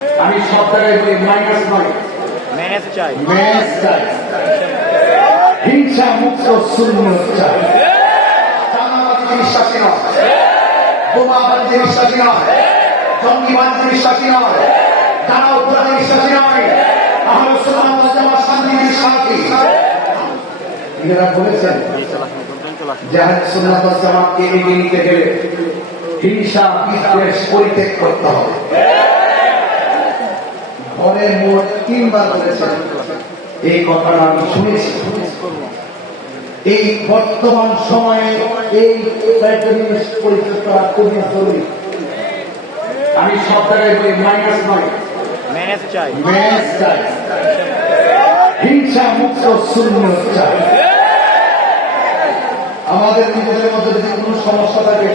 আমি সব জায়গায় বলি মাইনাস নয়। চাই। ম্যাচ চাই। হিংসা মুক্ত শূন্য চাই। বিশ্বাসী নয়। বোমাবাজিতে বিশ্বাসী নয়। জঙ্গিবাজিতে বিশ্বাসী নয়। যারা অপরাধে বিশ্বাসী নয় তাহলে শান্তি বিশ্বাসী এরা বলেছেন জাহাজ সুন্নাত জামাতকে এগিয়ে নিতে গেলে হিংসা বিদ্বেষ পরিত্যাগ করতে হবে ঘরে মোট তিনবার বলেছেন এই কথাটা আমি শুনেছি। এই বর্তমান সময়ে এই খুবই জরুরি। আমি সব জায়গায় বলি মাইনাস নয় ম্যানেজ চাই। ম্যাচ চাই। হিংসা মুক্ত শূন্য চাই। আমাদের নিজেদের মধ্যে যদি কোনো সমস্যা থাকে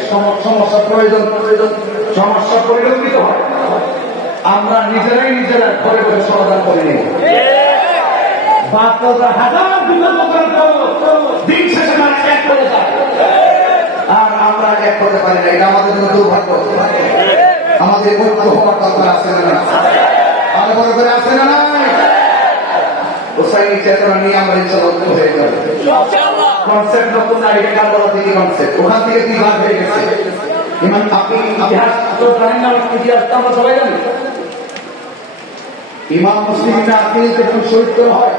সমস্যা প্রয়োজন প্রয়োজন সমস্যা পরিলক্ষিত হয় আমরা নিজেরাই নিজেরা ঘরে ঘরে সমাধান করে নিই হাজার বিকল্প করে দিন শেষে মানুষ এক করে যায়। আর আমরা এক করতে পারি না এটা আমাদের জন্য দুর্ভাগ্য। আমাদের ঐক্য হওয়ার আছে না বড় করে আছে না হোসাইনি চেতনা নিয়ে আমরা ইনশাল্লাহ হয়ে যাবে। কনসেপ্ট নতুন না এটা কারবালা থেকে কনসেপ্ট ওখান থেকে কি ভাগ হয়ে গেছে। আপনি ইতিহাস তো জানেন না ইতিহাস আমরা সবাই জানি। ইমাম মুসলিম আপনি যখন শহীদ হয়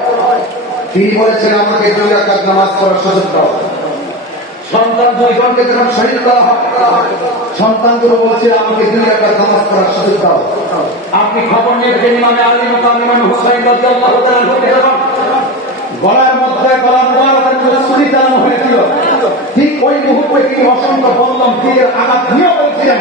তিনি বলেছেন আমাকে দুই রাকাত নামাজ পড়ার সুযোগ দাও। সন্তান দুইজনকে যখন শহীদ করা হয় সন্তানগুলো বলছে আমাকে দুই রাকাত নামাজ পড়ার সুযোগ দাও। আপনি খবর নিয়েছেন ইমামে আলী মোকাম ইমাম হুসাইন রাদিয়াল্লাহু তাআলা গলার মধ্যে গলা মুবারকের মধ্যে চালানো হয়েছিল। ঠিক ওই মুহূর্তে তিনি অসংখ্য বললাম আঘাত নিয়ে বলছিলেন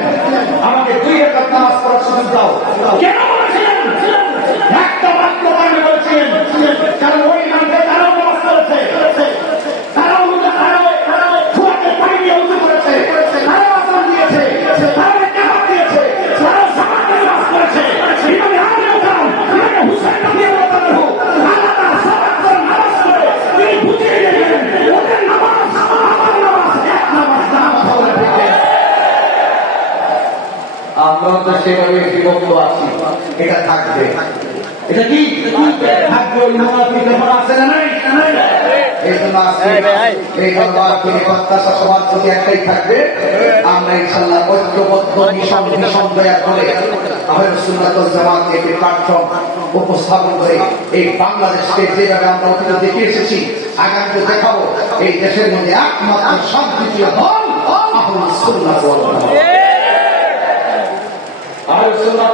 আমরা তো সেভাবে বিভক্ত আছি এটা থাকবে। এটা কি? থাকবে ওই মুনাফিক ব্যাপার আছে না নাই? এই আমরা ইনশাল্লাহ ঐক্যবদ্ধ মিশন মিশন দয়া করে উপস্থাপন করে বাংলাদেশকে যেভাবে আমরা অতীতে দেখে এসেছি আগামীতে দেখাবো এই দেশের মধ্যে একমাত্র ওয়াল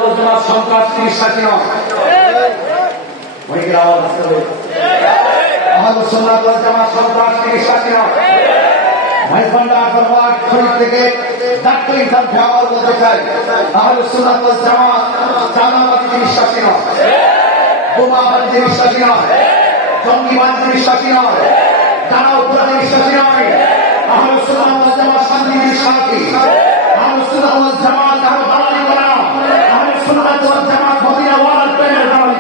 ওয়াল জামাত সন্ত্রাসী বিশ্বাসী নয় অনেকের আওয়াজ আসতে হবে আহলে সুন্নাত ওয়াল জামাত সন্ত্রাসী বিশ্বাসী নয় ভাইফান্ডা দরবার শরীফ থেকে